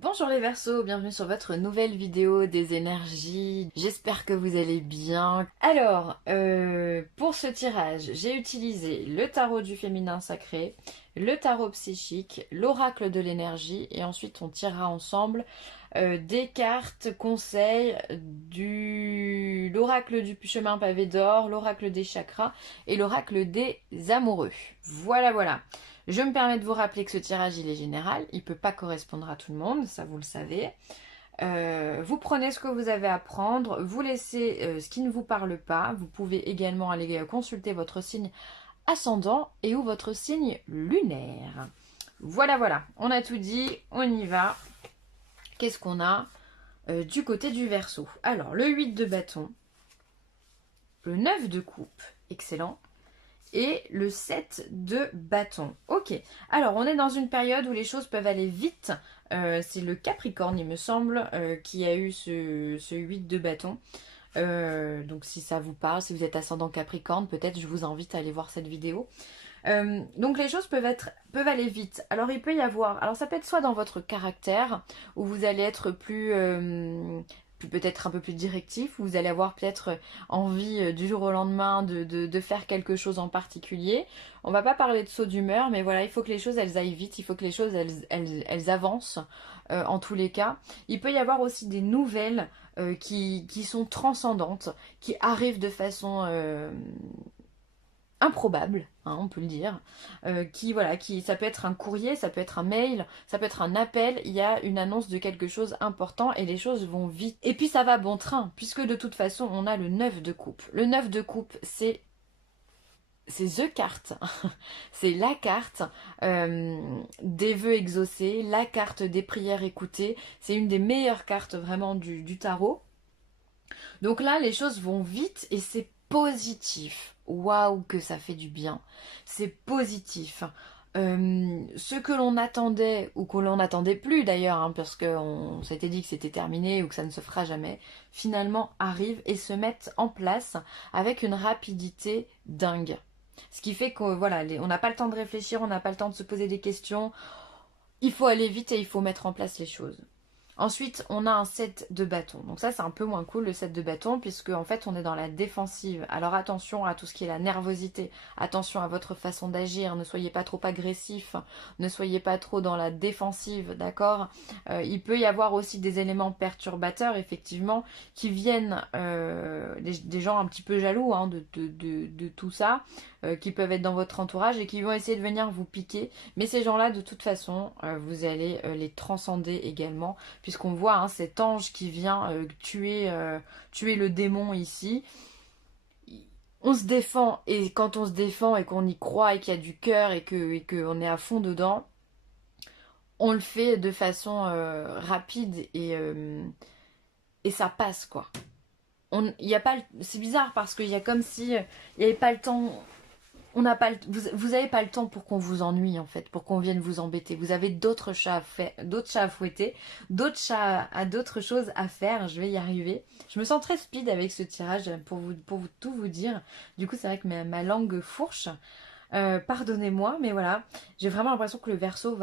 Bonjour les Verseaux, bienvenue sur votre nouvelle vidéo des énergies. J'espère que vous allez bien. Alors, pour ce tirage, j'ai utilisé le tarot du féminin sacré, le tarot psychique, l'oracle de l'énergie et ensuite on tirera ensemble des cartes conseils du l'oracle du chemin pavé d'or, l'oracle des chakras et l'oracle des amoureux. Voilà. Je me permets de vous rappeler que ce tirage il est général, il ne peut pas correspondre à tout le monde, ça vous le savez. Vous prenez ce que vous avez à prendre, vous laissez ce qui ne vous parle pas. Vous pouvez également aller consulter votre signe ascendant et ou votre signe lunaire. Voilà, on a tout dit, on y va. Qu'est-ce qu'on a du côté du Verseau? Alors, le 8 de bâton, le 9 de coupe, excellent. Et le 7 de bâton. Ok, alors on est dans une période où les choses peuvent aller vite. C'est le Capricorne, il me semble, qui a eu ce 8 de bâton. Donc si ça vous parle, si vous êtes ascendant Capricorne, peut-être je vous invite à aller voir cette vidéo. Donc les choses peuvent aller vite. Alors il peut y avoir, alors ça peut être soit dans votre caractère, où vous allez être peut-être un peu plus directif, où vous allez avoir peut-être envie du jour au lendemain de faire quelque chose en particulier. On va pas parler de saut d'humeur, mais voilà, il faut que les choses elles aillent vite, il faut que les choses elles avancent en tous les cas. Il peut y avoir aussi des nouvelles qui sont transcendantes, qui arrivent de façon improbable, hein, on peut le dire, ça peut être un courrier, ça peut être un mail, ça peut être un appel, il y a une annonce de quelque chose important et les choses vont vite. Et puis ça va bon train, puisque de toute façon on a le 9 de coupe. Le 9 de coupe, c'est the carte, c'est la carte des vœux exaucés, la carte des prières écoutées, c'est une des meilleures cartes vraiment du tarot. Donc là, les choses vont vite et c'est positif. Waouh, que ça fait du bien. C'est positif. Ce que l'on attendait, ou que l'on n'attendait plus d'ailleurs, hein, parce qu'on s'était dit que c'était terminé ou que ça ne se fera jamais, finalement arrive et se mettent en place avec une rapidité dingue. Ce qui fait qu'on voilà, on n'a pas le temps de réfléchir, on n'a pas le temps de se poser des questions. Il faut aller vite et il faut mettre en place les choses. Ensuite, on a un 7 de bâton. Donc ça, c'est un peu moins cool, le 7 de bâton, puisque en fait, on est dans la défensive. Alors attention à tout ce qui est la nervosité. Attention à votre façon d'agir. Ne soyez pas trop agressif. Ne soyez pas trop dans la défensive, d'accord? Il peut y avoir aussi des éléments perturbateurs, effectivement, qui viennent des gens un petit peu jaloux hein, de tout ça, qui peuvent être dans votre entourage et qui vont essayer de venir vous piquer. Mais ces gens-là, de toute façon, vous allez les transcender également, puisqu'on voit hein, cet ange qui vient tuer le démon ici. On se défend, et quand on se défend et qu'on y croit et qu'il y a du cœur et qu'on est à fond dedans, on le fait de façon rapide et ça passe quoi. Y a pas, c'est bizarre parce qu'il y a comme si il n'y avait pas le temps. On n'a pas vous avez pas le temps pour qu'on vous ennuie en fait, pour qu'on vienne vous embêter. Vous avez d'autres chats à faire, d'autres chats à fouetter, d'autres choses à faire. Je vais y arriver. Je me sens très speed avec ce tirage pour tout vous dire. Du coup, c'est vrai que ma langue fourche. Pardonnez-moi, mais voilà, j'ai vraiment l'impression que le Verseau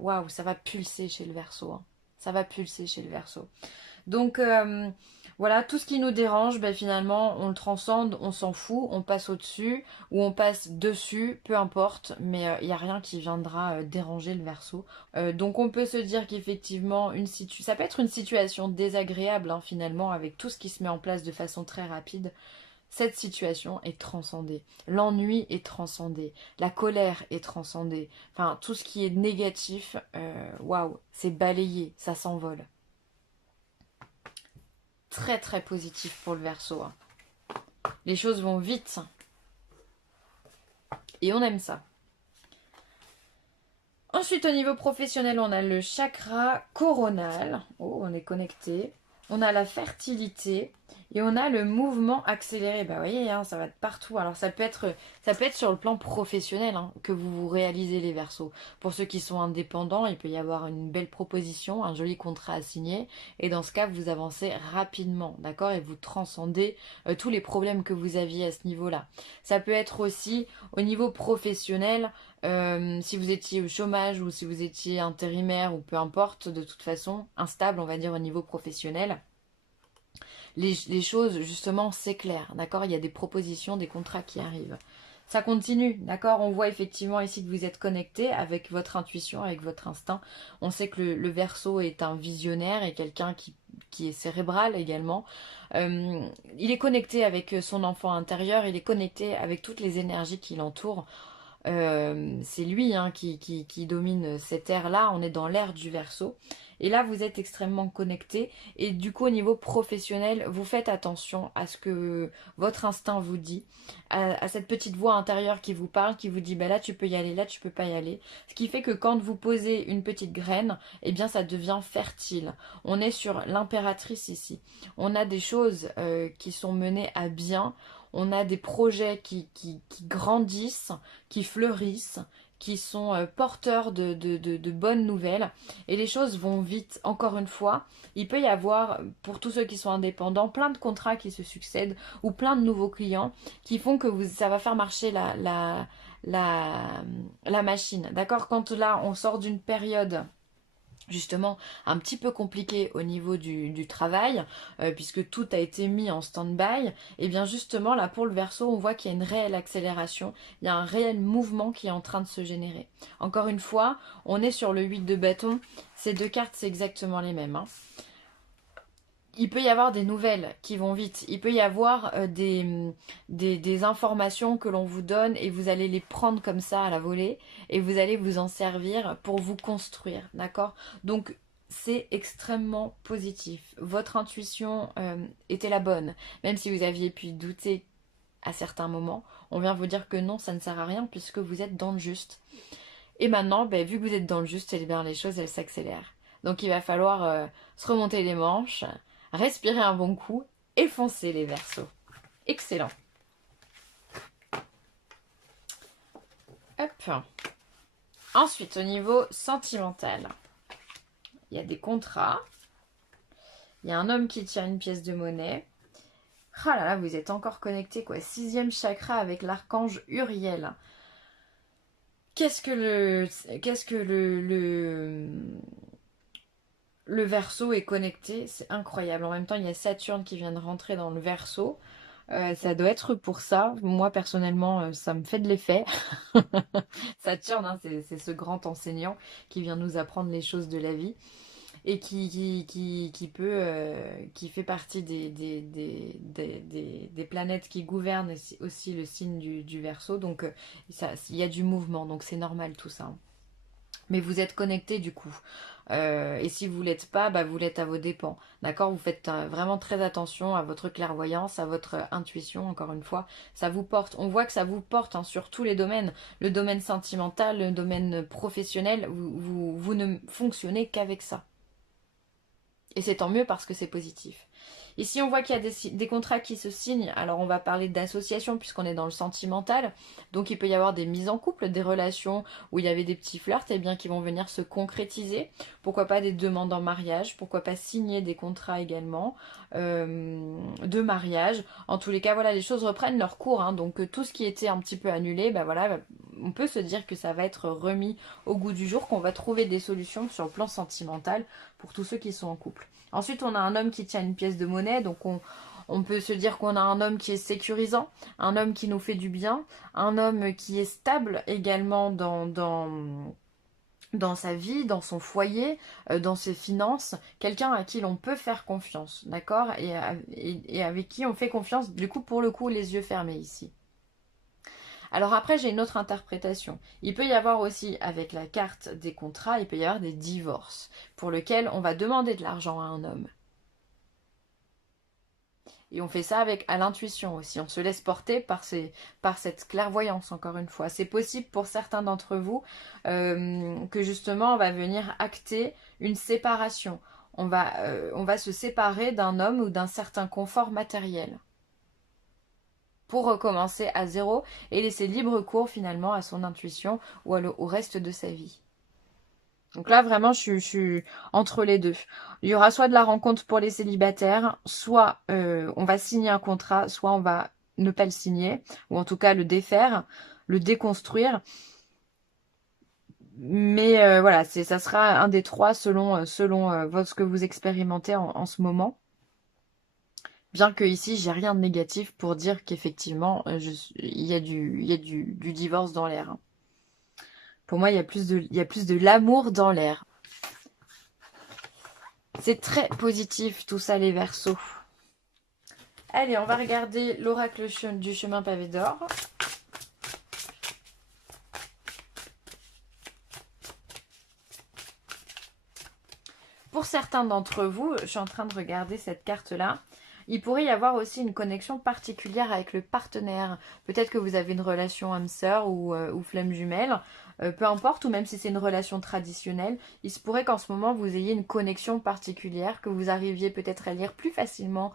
waouh, ça va pulser chez le Verseau. Hein. Ça va pulser chez le Verseau. Donc voilà, tout ce qui nous dérange, ben, finalement, on le transcende, on s'en fout, on passe au-dessus ou on passe dessus, peu importe, mais il n'y a rien qui viendra déranger le Verseau. Donc on peut se dire qu'effectivement, ça peut être une situation désagréable hein, finalement, avec tout ce qui se met en place de façon très rapide. Cette situation est transcendée. L'ennui est transcendé. La colère est transcendée. Enfin, tout ce qui est négatif, waouh, c'est balayé, ça s'envole. Très très positif pour le Verseau. Hein. Les choses vont vite. Et on aime ça. Ensuite, au niveau professionnel, on a le chakra coronal. Oh, on est connecté. On a la fertilité. Et on a le mouvement accéléré. Bah, vous voyez, hein, ça va de partout. Alors, ça peut être sur le plan professionnel hein, que vous réalisez les Verseaux. Pour ceux qui sont indépendants, il peut y avoir une belle proposition, un joli contrat à signer. Et dans ce cas, vous avancez rapidement, d'accord? Et vous transcendez tous les problèmes que vous aviez à ce niveau-là. Ça peut être aussi au niveau professionnel Si vous étiez au chômage ou si vous étiez intérimaire ou peu importe, de toute façon, instable, on va dire, au niveau professionnel, les choses, justement, s'éclairent, d'accord? Il y a des propositions, des contrats qui arrivent. Ça continue, d'accord? On voit effectivement ici que vous êtes connecté avec votre intuition, avec votre instinct. On sait que le Verseau est un visionnaire et quelqu'un qui est cérébral également. Euh, il est connecté avec son enfant intérieur, il est connecté avec toutes les énergies qui l'entourent. C'est lui hein, qui domine cette ère-là. On est dans l'ère du Verseau. Et là, vous êtes extrêmement connecté. Et du coup, au niveau professionnel, vous faites attention à ce que votre instinct vous dit, à cette petite voix intérieure qui vous parle, qui vous dit, bah là, tu peux y aller, là, tu peux pas y aller. Ce qui fait que quand vous posez une petite graine, eh bien, ça devient fertile. On est sur l'impératrice ici. On a des choses qui sont menées à bien. On a des projets qui grandissent, qui fleurissent, qui sont porteurs de bonnes nouvelles. Et les choses vont vite, encore une fois. Il peut y avoir, pour tous ceux qui sont indépendants, plein de contrats qui se succèdent ou plein de nouveaux clients qui font que ça va faire marcher la machine. D'accord? Quand là, on sort d'une période justement un petit peu compliqué au niveau du travail, puisque tout a été mis en stand-by, et bien justement là pour le Verseau, on voit qu'il y a une réelle accélération, il y a un réel mouvement qui est en train de se générer. Encore une fois, on est sur le 8 de bâton, ces deux cartes c'est exactement les mêmes. Hein. Il peut y avoir des nouvelles qui vont vite. Il peut y avoir des informations que l'on vous donne et vous allez les prendre comme ça à la volée et vous allez vous en servir pour vous construire. D'accord? Donc, c'est extrêmement positif. Votre intuition était la bonne. Même si vous aviez pu douter à certains moments, on vient vous dire que non, ça ne sert à rien puisque vous êtes dans le juste. Et maintenant, ben, vu que vous êtes dans le juste, eh bien, les choses, elles s'accélèrent. Donc il va falloir se remonter les manches, respirer un bon coup et foncer les Verseaux. Excellent. Hop. Ensuite, au niveau sentimental, il y a des contrats. Il y a un homme qui tient une pièce de monnaie. Ah là là, vous êtes encore connecté quoi. 6e chakra avec l'archange Uriel. Qu'est-ce que le Verseau est connecté, c'est incroyable. En même temps, il y a Saturne qui vient de rentrer dans le Verseau. Ça doit être pour ça. Moi, personnellement, ça me fait de l'effet. Saturne, hein, c'est ce grand enseignant qui vient nous apprendre les choses de la vie et qui fait partie des planètes qui gouvernent aussi le signe du Verseau. Donc, il y a du mouvement, donc c'est normal tout ça. Mais vous êtes connecté du coup. Et si vous l'êtes pas, bah, vous l'êtes à vos dépens. D'accord? Vous faites vraiment très attention à votre clairvoyance, à votre intuition, encore une fois. Ça vous porte. On voit que ça vous porte hein, sur tous les domaines. Le domaine sentimental, le domaine professionnel, vous ne fonctionnez qu'avec ça. Et c'est tant mieux parce que c'est positif. Ici, on voit qu'il y a des contrats qui se signent. Alors, on va parler d'association puisqu'on est dans le sentimental. Donc, il peut y avoir des mises en couple, des relations où il y avait des petits flirts et bien qui vont venir se concrétiser. Pourquoi pas des demandes en mariage. Pourquoi pas signer des contrats également de mariage. En tous les cas, voilà, les choses reprennent leur cours. Hein. Donc, tout ce qui était un petit peu annulé, bah voilà, on peut se dire que ça va être remis au goût du jour, qu'on va trouver des solutions sur le plan sentimental pour tous ceux qui sont en couple. Ensuite, on a un homme qui tient une pièce de monnaie, donc on peut se dire qu'on a un homme qui est sécurisant, un homme qui nous fait du bien, un homme qui est stable également dans sa vie, dans son foyer, dans ses finances, quelqu'un à qui l'on peut faire confiance, d'accord, et avec qui on fait confiance, du coup, pour le coup, les yeux fermés ici. Alors après, j'ai une autre interprétation. Il peut y avoir aussi, avec la carte des contrats, il peut y avoir des divorces, pour lesquels on va demander de l'argent à un homme. Et on fait ça à l'intuition aussi. On se laisse porter par cette clairvoyance, encore une fois. C'est possible pour certains d'entre vous que justement, on va venir acter une séparation. On va se séparer d'un homme ou d'un certain confort matériel pour recommencer à zéro et laisser libre cours finalement à son intuition ou au reste de sa vie. Donc là, vraiment, je suis entre les deux. Il y aura soit de la rencontre pour les célibataires, soit on va signer un contrat, soit on va ne pas le signer, ou en tout cas le défaire, le déconstruire. Mais voilà, ça sera un des trois selon ce que vous expérimentez en ce moment. Bien que ici, j'ai rien de négatif pour dire qu'effectivement, il y a du divorce dans l'air, hein. Pour moi, il y a plus de l'amour dans l'air. C'est très positif tout ça, les Verseaux. Allez, on va regarder l'oracle du chemin pavé d'or. Pour certains d'entre vous, je suis en train de regarder cette carte-là, il pourrait y avoir aussi une connexion particulière avec le partenaire. Peut-être que vous avez une relation âme sœur ou flamme jumelle, peu importe, ou même si c'est une relation traditionnelle, il se pourrait qu'en ce moment vous ayez une connexion particulière, que vous arriviez peut-être à lire plus facilement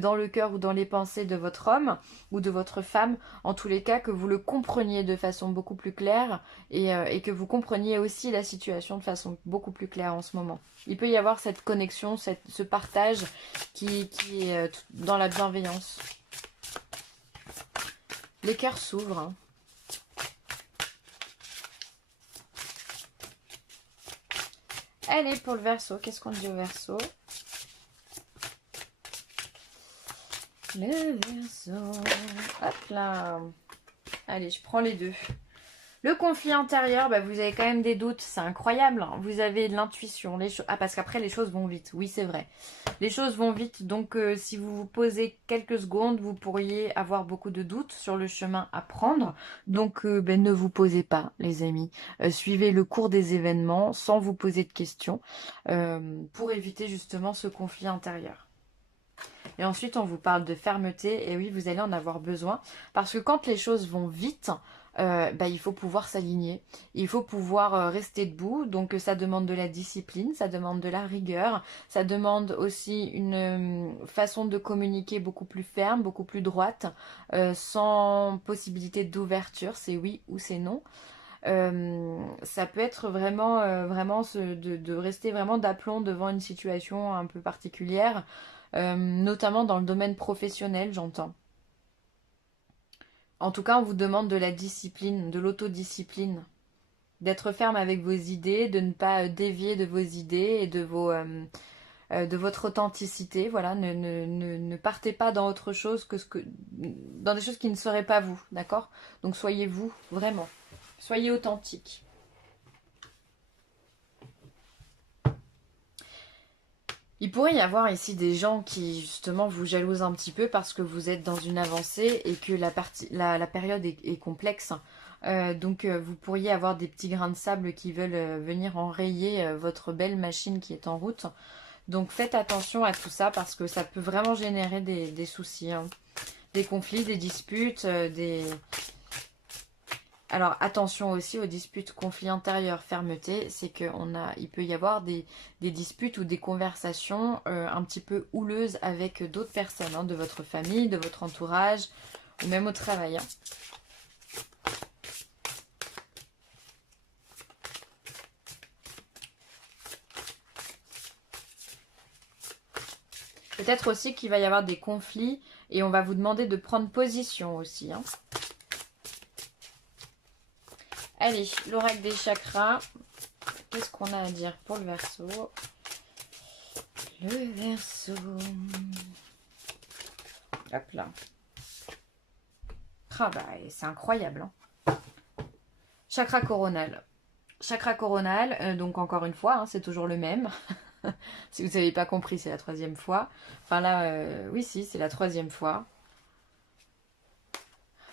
dans le cœur ou dans les pensées de votre homme ou de votre femme. En tous les cas, que vous le compreniez de façon beaucoup plus claire et que vous compreniez aussi la situation de façon beaucoup plus claire en ce moment. Il peut y avoir cette connexion, ce partage qui est dans la bienveillance. Les cœurs s'ouvrent, hein. Allez, pour le Verseau, qu'est-ce qu'on dit au Verseau? Le Verseau. Hop là. Allez, je prends les deux. Le conflit intérieur, bah, vous avez quand même des doutes, c'est incroyable, hein. Vous avez de l'intuition, parce qu'après les choses vont vite, oui c'est vrai. Les choses vont vite, donc si vous vous posez quelques secondes, vous pourriez avoir beaucoup de doutes sur le chemin à prendre. Donc ne vous posez pas, les amis. Suivez le cours des événements sans vous poser de questions pour éviter justement ce conflit intérieur. Et ensuite, on vous parle de fermeté, et oui, vous allez en avoir besoin, parce que quand les choses vont vite, il faut pouvoir s'aligner, il faut pouvoir rester debout, donc ça demande de la discipline, ça demande de la rigueur, ça demande aussi une façon de communiquer beaucoup plus ferme, beaucoup plus droite, sans possibilité d'ouverture, c'est oui ou c'est non. Ça peut être vraiment de rester vraiment d'aplomb devant une situation un peu particulière, notamment dans le domaine professionnel, j'entends. En tout cas, on vous demande de la discipline, de l'autodiscipline, d'être ferme avec vos idées, de ne pas dévier de vos idées et de votre authenticité. Voilà, ne partez pas dans autre chose dans des choses qui ne seraient pas vous, d'accord? Donc soyez vous, vraiment. Soyez authentique. Il pourrait y avoir ici des gens qui justement vous jalousent un petit peu parce que vous êtes dans une avancée et que la période est complexe. Donc vous pourriez avoir des petits grains de sable qui veulent venir enrayer votre belle machine qui est en route. Donc faites attention à tout ça parce que ça peut vraiment générer des soucis, hein. Des conflits, des disputes, Alors attention aussi aux disputes, conflits intérieurs, fermeté, c'est il peut y avoir des disputes ou des conversations un petit peu houleuses avec d'autres personnes, hein, de votre famille, de votre entourage, ou même au travail, hein. Peut-être aussi qu'il va y avoir des conflits et on va vous demander de prendre position aussi, hein. Allez, l'oracle des chakras. Qu'est-ce qu'on a à dire pour le Verseau? Le Verseau. Hop là. Ah bah, c'est incroyable, hein. Chakra coronal. Chakra coronal, donc encore une fois, hein, c'est toujours le même. Si vous n'avez pas compris, c'est la troisième fois. Enfin là, oui, si, c'est la troisième fois.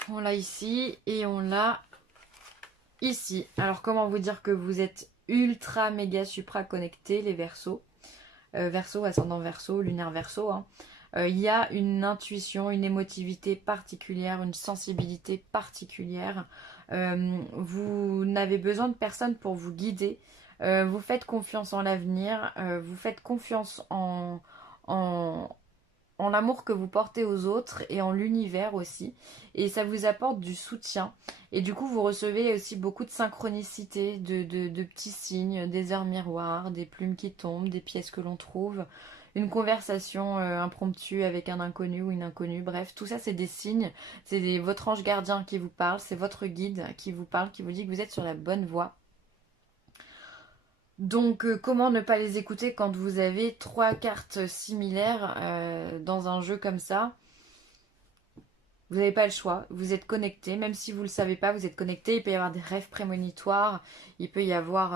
On l'a ici et on l'a ici. Alors, comment vous dire que vous êtes ultra, méga, supra connectés, les Verseaux. Verseau, ascendant Verseau, lunaire Verseau, hein. Il y a une intuition, une émotivité particulière, une sensibilité particulière. Vous n'avez besoin de personne pour vous guider. Vous faites confiance en l'avenir. Vous faites confiance en, en l'amour que vous portez aux autres et en l'univers aussi. Et ça vous apporte du soutien. Et du coup, vous recevez aussi beaucoup de synchronicité, de petits signes, des heures miroirs, des plumes qui tombent, des pièces que l'on trouve, une conversation impromptue avec un inconnu ou une inconnue. Bref, tout ça, c'est des signes. C'est votre ange gardien qui vous parle, c'est votre guide qui vous parle, qui vous dit que vous êtes sur la bonne voie. Donc comment ne pas les écouter quand vous avez 3 cartes similaires dans un jeu comme ça? Vous n'avez pas le choix, vous êtes connecté, même si vous ne le savez pas, vous êtes connecté. Il peut y avoir des rêves prémonitoires, il peut y avoir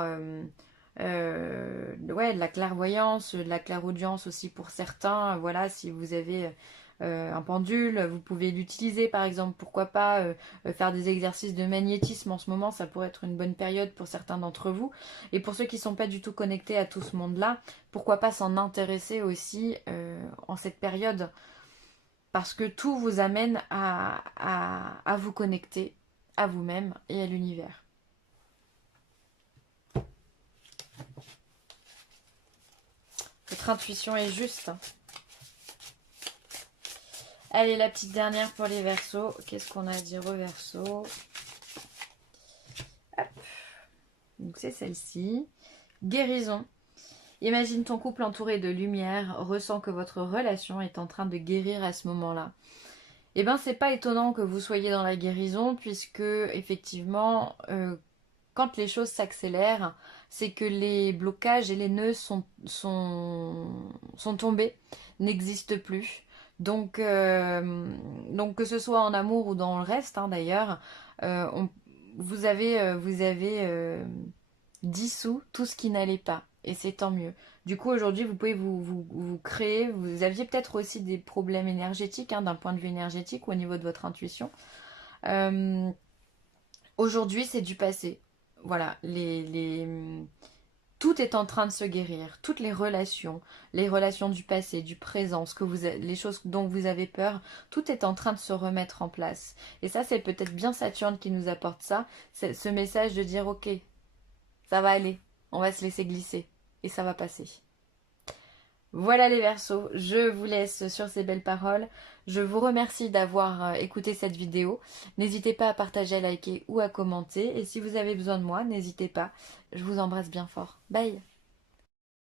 ouais, de la clairvoyance, de la clairaudience aussi pour certains. Voilà, si vous avez un pendule, vous pouvez l'utiliser par exemple. Pourquoi pas faire des exercices de magnétisme en ce moment, ça pourrait être une bonne période pour certains d'entre vous. Et pour ceux qui ne sont pas du tout connectés à tout ce monde-là, pourquoi pas s'en intéresser aussi en cette période, parce que tout vous amène à vous connecter à vous-même et à l'univers. Votre intuition est juste. Allez, la petite dernière pour les Verseaux. Qu'est-ce qu'on a à dire aux Verseaux? Hop. Donc c'est celle-ci. Guérison. Imagine ton couple entouré de lumière, ressens que votre relation est en train de guérir à ce moment-là. Eh bien, c'est pas étonnant que vous soyez dans la guérison, puisque effectivement, quand les choses s'accélèrent, c'est que les blocages et les nœuds sont tombés, n'existent plus. Donc que ce soit en amour ou dans le reste, hein, d'ailleurs, vous avez dissous tout ce qui n'allait pas. Et c'est tant mieux. Du coup, aujourd'hui, vous pouvez vous créer. Vous aviez peut-être aussi des problèmes énergétiques, hein, d'un point de vue énergétique ou au niveau de votre intuition. Euh, Aujourd'hui, c'est du passé. Voilà, tout est en train de se guérir. Toutes les relations du passé, du présent, les choses dont vous avez peur, tout est en train de se remettre en place. Et ça, c'est peut-être bien Saturne qui nous apporte ça, ce message de dire, ok, ça va aller, on va se laisser glisser et ça va passer. Voilà les Verseaux, je vous laisse sur ces belles paroles. Je vous remercie d'avoir écouté cette vidéo. N'hésitez pas à partager, à liker ou à commenter. Et si vous avez besoin de moi, n'hésitez pas. Je vous embrasse bien fort. Bye!